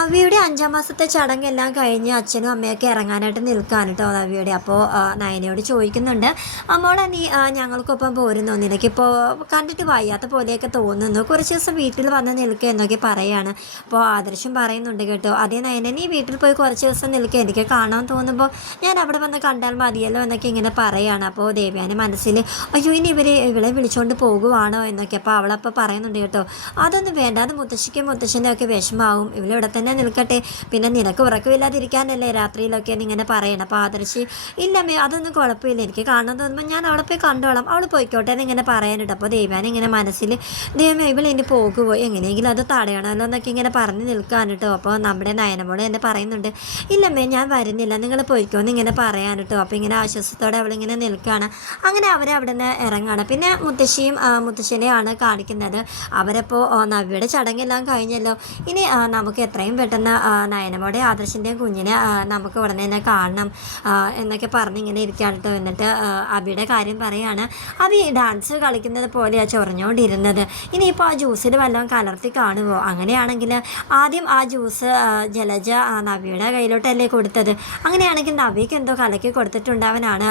നവ്യയുടെ അഞ്ചാം മാസത്തെ ചടങ്ങെല്ലാം കഴിഞ്ഞ് അച്ഛനും അമ്മയൊക്കെ ഇറങ്ങാനായിട്ട് നിൽക്കാൻ കേട്ടോ നവ്യയുടെ അപ്പോൾ നയനയോട് ചോദിക്കുന്നുണ്ട് അമ്മോളെ നീ ഞങ്ങൾക്കൊപ്പം പോരുന്നു? നിനക്കിപ്പോൾ കണ്ടിട്ട് വയ്യാത്ത പോലെയൊക്കെ തോന്നുന്നു. കുറച്ച് ദിവസം വീട്ടിൽ വന്ന് നിൽക്കുക എന്നൊക്കെ പറയാണ്. അപ്പോൾ ആദർശം പറയുന്നുണ്ട് കേട്ടോ അതേ നയന നീ വീട്ടിൽ പോയി കുറച്ച് ദിവസം നിൽക്കുക എനിക്ക് കാണാൻ തോന്നുമ്പോൾ ഞാൻ അവിടെ വന്ന് കണ്ടാൽ മതിയല്ലോ എന്നൊക്കെ ഇങ്ങനെ പറയാണ്. അപ്പോൾ ദേവ്യാന്റെ മനസ്സിൽ അയ്യോ ഇനി ഇവർ ഇവളെ വിളിച്ചുകൊണ്ട് പോകുവാണോ? എന്നൊക്കെ. അപ്പോൾ അവളപ്പോൾ പറയുന്നുണ്ട് കേട്ടോ അതൊന്നും വേണ്ട അത് മുത്തശ്ശിക്കും മുത്തശ്ശന്റെ ഒക്കെ വിഷമാവും ഇവളിവിടെ തന്നെ നിൽക്കട്ടെ. പിന്നെ നിനക്ക് ഉറക്കമില്ലാതിരിക്കാനല്ലേ രാത്രിയിലൊക്കെ ഇങ്ങനെ പറയണം. അപ്പോൾ ആദർശി ഇല്ലമ്മേ അതൊന്നും കുഴപ്പമില്ല. എനിക്ക് കാണാൻ തോന്നുമ്പോൾ ഞാൻ അവളെ പോയി കണ്ടോളാം. അവൾ പോയിക്കോട്ടെ എന്നിങ്ങനെ പറയാനിട്ട് അപ്പോൾ ദേവാൻ ഇങ്ങനെ മനസ്സിൽ ദൈവമേ ഇവൾ ഇനി പോകുമോ എങ്ങനെയെങ്കിലും അത് തടയണമല്ലോ എന്നൊക്കെ ഇങ്ങനെ പറഞ്ഞ് നിൽക്കാൻ കേട്ടോ അപ്പോൾ നമ്മുടെ നയനമോട് എന്നെ പറയുന്നുണ്ട് ഇല്ലമ്മേ ഞാൻ വരുന്നില്ല. നിങ്ങൾ പോയിക്കോ എന്നിങ്ങനെ പറയാൻ കേട്ടോ അപ്പോൾ ഇങ്ങനെ ആശ്വാസത്തോടെ അവളിങ്ങനെ നിൽക്കുകയാണ് അങ്ങനെ അവരെ അവിടെ നിന്ന് ഇറങ്ങുകയാണ് പിന്നെ മുത്തശ്ശിയും മുത്തശ്ശനെയാണ് കാണിക്കുന്നത്. അവരപ്പോൾ നവിയുടെ ചടങ്ങെല്ലാം കഴിഞ്ഞല്ലോ. ഇനി നമുക്ക് എത്രയും പെട്ടെന്ന് ആ, നയനമോടെ ആദർശിന്റെയും കുഞ്ഞിനെ നമുക്ക് ഉടനെ തന്നെ കാണണം എന്നൊക്കെ പറഞ്ഞ് ഇങ്ങനെ ഇരിക്കുകയാണ് കേട്ടോ എന്നിട്ട് അബിയുടെ കാര്യം പറയുകയാണ് അബി ഡാൻസ് കളിക്കുന്നത് പോലെയാണ് ചൊറഞ്ഞുകൊണ്ടിരുന്നത് ഇനിയിപ്പോൾ ആ ജ്യൂസിൽ വല്ലതും കലർത്തി കാണുമോ അങ്ങനെയാണെങ്കിൽ ആദ്യം ആ ജ്യൂസ് ജലജ നബിയുടെ കയ്യിലോട്ടല്ലേ കൊടുത്തത്. അങ്ങനെയാണെങ്കിൽ നബിക്ക് എന്തോ കലക്കി കൊടുത്തിട്ടുണ്ടാവാനാണ്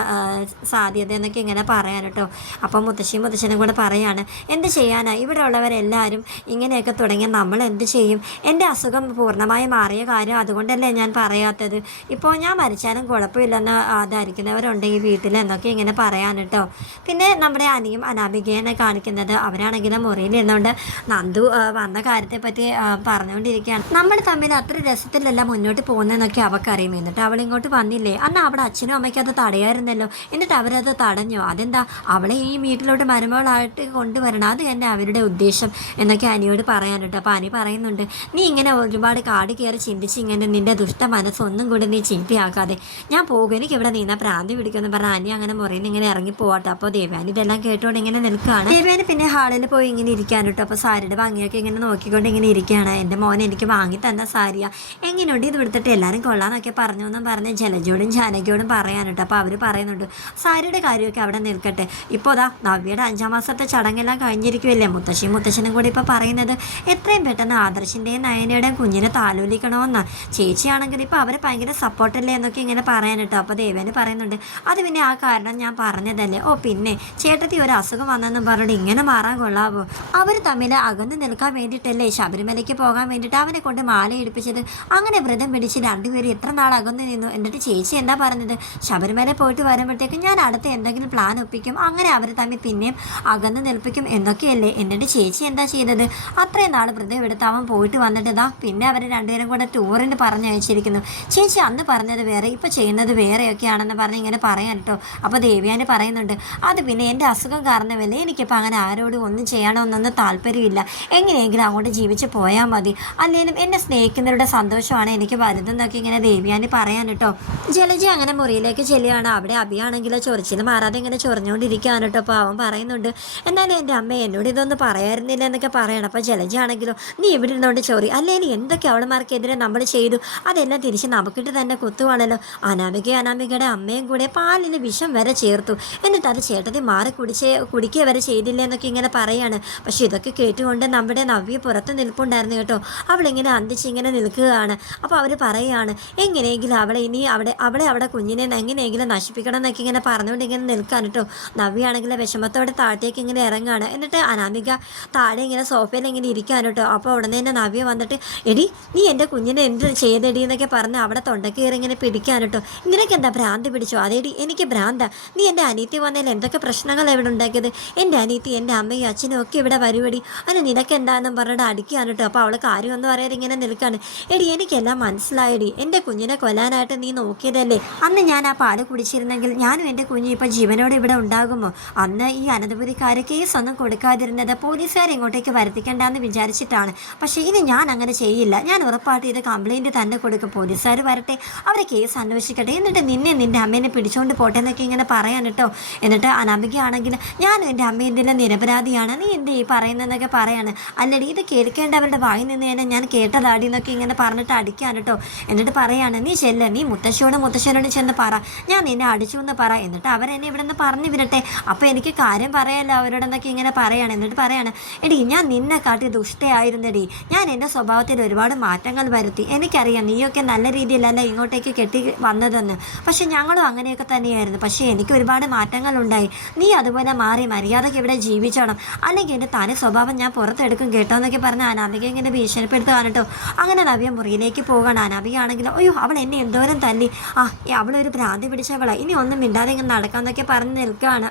സാധ്യത എന്നൊക്കെ ഇങ്ങനെ പറയാൻ കേട്ടോ അപ്പോൾ മുത്തശ്ശിയും മുത്തശ്ശനും കൂടെ പറയാണ് എന്ത് ചെയ്യാനാണ് ഇവിടെ ഉള്ളവരെല്ലാവരും ഇങ്ങനെയൊക്കെ തുടങ്ങിയാൽ നമ്മൾ എന്ത് ചെയ്യും? എന്റെ അസുഖം പൂർണമായി മാറിയ കാര്യം അതുകൊണ്ടല്ലേ ഞാൻ പറയാത്തത്. ഇപ്പോൾ ഞാൻ മരിച്ചാലും കുഴപ്പമില്ലെന്ന് ധരിക്കുന്നവരുണ്ട് ഈ വീട്ടിൽ എന്നൊക്കെ ഇങ്ങനെ പറയാൻ കേട്ടോ. പിന്നെ നമ്മുടെ അനിയും അനാമികയെ കാണിക്കുന്നത് അവരാണെങ്കിലും മുറിയിലിരുന്നുകൊണ്ട് നന്ദു വന്ന കാര്യത്തെപ്പറ്റി പറഞ്ഞുകൊണ്ടിരിക്കുകയാണ്. നമ്മൾ തമ്മിൽ അത്ര രസത്തിലല്ല മുന്നോട്ട് പോകുന്നതെന്നൊക്കെ അവൾക്കറിയും എന്നിട്ട് അവൾ ഇങ്ങോട്ട് വന്നില്ലേ? അന്ന് അവിടെ അച്ഛനും അമ്മയ്ക്കും അത് തടയായിരുന്നല്ലോ. എന്നിട്ട് അവരത് തടഞ്ഞു. അതെന്താ? അവളെ ഈ വീട്ടിലോട്ട് മരുമകളായിട്ട് കൊണ്ടുവരണം. അത് തന്നെ അവരുടെ ഉദ്ദേശം എന്നൊക്കെ അനിയോട് പറയാനുണ്ട് അപ്പോൾ അനി പറയുന്നുണ്ട് നീ ഇങ്ങനെ ഒരുപാട് കാട് കയറി ചിന്തിച്ച് ഇങ്ങനെ നിന്റെ ദുഷ്ട മനസ്സൊന്നും കൂടി നീ ചീത്തയാക്കാതെ ഞാൻ പോകും. എനിക്ക് ഇവിടെ നീന്ന പ്രാന്തി പിടിക്കുമെന്ന് പറഞ്ഞാൽ അനി അങ്ങനെ മുറിയിൽ ഇങ്ങനെ ഇറങ്ങി പോവാട്ടോ. അപ്പോൾ ദേവ്യാനി ഇതെല്ലാം കേട്ടോണ്ട് ഇങ്ങനെ നിൽക്കുകയാണ് ദേവ്യാനി പിന്നെ ഹാളിൽ പോയി ഇങ്ങനെ ഇരിക്കാൻ കേട്ടോ. അപ്പോൾ സാരിയുടെ ഭംഗിയൊക്കെ ഇങ്ങനെ നോക്കിക്കൊണ്ട് ഇങ്ങനെ ഇരിക്കുകയാണ്. എന്റെ മോൻ എനിക്ക് വാങ്ങി തന്ന സാരിയ. എങ്ങനെയുണ്ട് ഇത് എടുത്തിട്ട് എല്ലാവരും കൊള്ളാന്നൊക്കെ പറഞ്ഞു എന്നും പറഞ്ഞ് ജലജോടും ജാനകിയോടും പറയാൻ കേട്ടോ. അപ്പോൾ അവർ പറയുന്നുണ്ട് സാരിയുടെ കാര്യമൊക്കെ അവിടെ നിൽക്കട്ടെ. ഇപ്പോൾ അതാ നവ്യയുടെ അഞ്ചാം മാസത്തെ ചടങ്ങെല്ലാം കഴിഞ്ഞിരിക്കുമല്ലേ മുത്തശ്ശി മുത്തശ്ശനും കൂടി ഇപ്പോൾ പറയുന്നത് എത്രയും പെട്ടെന്ന് ആദർശിന്റെയും നയനയുടെയും കുഞ്ഞിനെ താലോലിക്കണമെന്ന്. ചേച്ചിയാണെങ്കിൽ ഇപ്പോൾ അവർ ഭയങ്കര സപ്പോർട്ടല്ലേ എന്നൊക്കെ ഇങ്ങനെ പറയാൻ കേട്ടോ അപ്പോൾ ദേവേന് പറയുന്നുണ്ട് അത് പിന്നെ ആ കാരണം ഞാൻ പറഞ്ഞതല്ലേ. ഓ പിന്നെ ചേട്ടത്തി ഒരു അസുഖം വന്നെന്നും പറഞ്ഞിട്ട് ഇങ്ങനെ മാറാൻ കൊള്ളാവോ? അവർ തമ്മിൽ അകന്ന് നിൽക്കാൻ വേണ്ടിയിട്ടല്ലേ ശബരിമലയ്ക്ക് പോകാൻ വേണ്ടിയിട്ട് അവനെ കൊണ്ട് മാല ഇടിപ്പിച്ചത്? അങ്ങനെ വ്രതം പിടിച്ച് രണ്ടുപേരും എത്ര നാൾ അകന്ന് നിന്നു? എന്നിട്ട് ചേച്ചി എന്താ പറഞ്ഞത്? ശബരിമല പോയിട്ട് വരുമ്പോഴത്തേക്കും ഞാൻ അടുത്ത എന്തെങ്കിലും പ്ലാൻ ഒപ്പിക്കും അങ്ങനെ അവർ തമ്മിൽ പിന്നെയും അകന്ന് നിൽപ്പിക്കും എന്നൊക്കെയല്ലേ. എന്നിട്ട് ചേച്ചി എന്താ ചെയ്തത്? അത്രയും നാൾ വ്രതം എടുത്ത് അവൻ പോയിട്ട് വന്നിട്ട് ഇതാ പിന്നെ അവർ രണ്ടുപേരും കൂടെ ടൂറിന് പറഞ്ഞയച്ചിരിക്കുന്നു ചേച്ചി അന്ന് പറഞ്ഞത് വേറെ ഇപ്പോൾ ചെയ്യുന്നത് വേറെയൊക്കെയാണെന്ന് പറഞ്ഞ് ഇങ്ങനെ പറയാൻ കേട്ടോ അപ്പോൾ ദേവ്യാനി പറയുന്നുണ്ട് അത് പിന്നെ എന്റെ അസുഖം കാരണമല്ലേ എനിക്കിപ്പോൾ അങ്ങനെ ആരോടും ഒന്നും ചെയ്യണമെന്നൊന്നും താല്പര്യമില്ല. എങ്ങനെയെങ്കിലും അങ്ങോട്ട് ജീവിച്ച് പോയാൽ മതി. അല്ലെങ്കിലും എന്നെ സ്നേഹിക്കുന്നവരുടെ സന്തോഷമാണ് എനിക്ക് വലുതെന്നൊക്കെ ഇങ്ങനെ ദേവ്യാനി പറയാൻ കേട്ടോ ജലജി അങ്ങനെ മുറിയിലേക്ക് ചെല്ലുകയാണ്. അവിടെ അഭിയാണെങ്കിൽ ചൊറിച്ചിൽ മാറാതെ ഇങ്ങനെ ചൊറിഞ്ഞുകൊണ്ടിരിക്കുകയാണ് കേട്ടോ അപ്പോൾ അവൻ പറയുന്നുണ്ട് എന്നാലും എന്റെ അമ്മ എന്നോട് ഇതൊന്നും പറയായിരുന്നില്ല എന്നൊക്കെ പറയണം. അപ്പോൾ ജലജി ആണെങ്കിലോ നീ ഇവിടെ ഇരുന്നോണ്ട് ചൊറി. അല്ലെങ്കിൽ എന്തൊക്കെ അവളുമാർക്കെതിരെ നമ്മൾ ചെയ്തു. അതെല്ലാം തിരിച്ച് നമുക്കിട്ട് തന്നെ കുത്തുവാണല്ലോ. അനാമിക അനാമികയുടെ അമ്മയും കൂടെ പാലിൽ വിഷം വരെ ചേർത്തു. എന്നിട്ട് അത് ചേട്ടത്തി മാറി കുടിച്ച് കുടിക്കുക വരെ ചെയ്തില്ല എന്നൊക്കെ ഇങ്ങനെ പറയാണ്. പക്ഷെ ഇതൊക്കെ കേട്ടുകൊണ്ട് നമ്മുടെ നവ്യ പുറത്ത് നിൽപ്പുണ്ടായിരുന്നു കേട്ടോ. അവളിങ്ങനെ അന്തിച്ച് ഇങ്ങനെ നിൽക്കുകയാണ്. അപ്പോൾ അവർ പറയുകയാണ് എങ്ങനെയെങ്കിലും അവളെ ഇനി അവിടെ അവളെ അവിടെ കുഞ്ഞിനെ എങ്ങനെയെങ്കിലും നശിപ്പിക്കണം എന്നൊക്കെ ഇങ്ങനെ പറഞ്ഞുകൊണ്ട് ഇങ്ങനെ നിൽക്കാൻ കേട്ടോ. നവ്യാണെങ്കിൽ വിഷമത്തോടെ താഴത്തേക്ക് ഇങ്ങനെ ഇറങ്ങുകയാണ് എന്നിട്ട് അനാമിക താഴെ ഇങ്ങനെ സോഫയിൽ ഇങ്ങനെ ഇരിക്കാൻ കേട്ടോ. അപ്പോൾ ഉടനെ തന്നെ നവ്യ വന്നിട്ട് എടി നീ എന്റെ കുഞ്ഞിനെ എന്ത് ചെയ്തടി എന്നൊക്കെ പറഞ്ഞ് അവിടെ തൊണ്ടക്കേറി ഇങ്ങനെ പിടിക്കാൻ കേട്ടോ നിനക്ക് എന്താ ഭ്രാന്ത് പിടിച്ചോ? അതേടി എനിക്ക് ഭ്രാന്ത. നീ എന്റെ അനീത്തി വന്നതിൽ എന്തൊക്കെ പ്രശ്നങ്ങൾ ഇവിടെ ഉണ്ടാക്കിയത്? എന്റെ അനീത്തി എന്റെ അമ്മയും അച്ഛനും ഒക്കെ ഇവിടെ വരുവടി. അല്ല നിനക്ക് എന്താണെന്നും പറഞ്ഞിട്ട് അടിക്കാൻ കേട്ടോ അപ്പോൾ അവൾ കാര്യമൊന്നും അറിയാതെ ഇങ്ങനെ നിൽക്കാണ്. എടി എനിക്കെല്ലാം മനസ്സിലായടി. എന്റെ കുഞ്ഞിനെ കൊല്ലാനായിട്ട് നീ നോക്കിയതല്ലേ? അന്ന് ഞാൻ ആ പാൽ കുടിച്ചിരുന്നെങ്കിൽ ഞാനും എന്റെ കുഞ്ഞും ഇപ്പോൾ ജീവനോട് ഇവിടെ ഉണ്ടാകുമോ? അന്ന് ഈ അനന്തപുരിക്കാർ കേസ് ഒന്നും കൊടുക്കാതിരുന്നത് പോലീസുകാർ ഇങ്ങോട്ടേക്ക് വരുത്തിക്കണ്ടെന്ന് വിചാരിച്ചിട്ടാണ്. പക്ഷേ ഇനി ഞാൻ അങ്ങനെ ചെയ്യില്ല. ഞാൻ ഉറപ്പായിട്ട് ഇത് കംപ്ലയിന്റ് തന്നെ കൊടുക്കും. പോലീസുകാർ വരട്ടെ. അവരെ കേസ് അന്വേഷിക്കട്ടെ. എന്നിട്ട് നിന്നെ നിന്റെ അമ്മേനെ പിടിച്ചുകൊണ്ട് പോട്ടെ എന്നൊക്കെ ഇങ്ങനെ പറയാൻ കേട്ടോ. എന്നിട്ട് അനാമികയാണെങ്കിൽ ഞാനും എന്റെ അമ്മ ഇതിന്റെ നിരപരാധിയാണ്. നീ എന്ത് ഈ പറയുന്നതെന്നൊക്കെ പറയാണ്. അല്ലടി ഇത് കേൾക്കേണ്ടവരുടെ വായി നിന്ന് തന്നെ ഞാൻ കേട്ടതാടി എന്നൊക്കെ ഇങ്ങനെ പറഞ്ഞിട്ട് അടിക്കാൻ കേട്ടോ. എന്നിട്ട് പറയാണ് നീ ചെല്ല നീ മുത്തശ്ശിയോട് മുത്തശ്ശനോട് ചെന്ന് പറ. ഞാൻ നിന്നെ അടിച്ചു എന്ന് പറ. എന്നിട്ട് അവരെന്നെ ഇവിടെ നിന്ന് പറഞ്ഞു വിടട്ടെ. അപ്പോൾ എനിക്ക് കാര്യം പറയാമല്ലോ അവരോടെന്നൊക്കെ ഇങ്ങനെ പറയാണ്. എന്നിട്ട് പറയാണ് എടി ഞാൻ നിന്നെ കാട്ടി ദുഷ്ടയായിരുന്നെടി. ഞാൻ എന്റെ സ്വഭാവത്തിൽ ഒരുപാട് ഒരുപാട് മാറ്റങ്ങൾ വരുത്തി. എനിക്കറിയാം നീയൊക്കെ നല്ല രീതിയിലല്ല ഇങ്ങോട്ടേക്ക് കെട്ടി വന്നതെന്ന്. പക്ഷെ ഞങ്ങളും അങ്ങനെയൊക്കെ തന്നെയായിരുന്നു. പക്ഷേ എനിക്ക് ഒരുപാട് മാറ്റങ്ങളുണ്ടായി. നീ അതുപോലെ മാറി മര്യാദയ്ക്ക് ഇവിടെ ജീവിച്ചോണം. അല്ലെങ്കിൽ എന്റെ തനി സ്വഭാവം ഞാൻ പുറത്തെടുക്കും കേട്ടോ എന്നൊക്കെ പറഞ്ഞ് അനാമിക ഇങ്ങനെ ഭീഷണിപ്പെടുത്തുകയാണ് കേട്ടോ. അങ്ങനെ നവ്യ മുറിയിലേക്ക് പോകണം അനാമികയാണെങ്കിലും അയ്യോ അവൾ എന്നെ എന്തോരം തല്ലി. ആ അവളൊരു ഭ്രാന്തി പിടിച്ചവളാണ് ഇനി ഒന്നും മിണ്ടാതെ ഇങ്ങനെ നടക്കാമെന്നൊക്കെ പറഞ്ഞ് നിൽക്കുകയാണ്.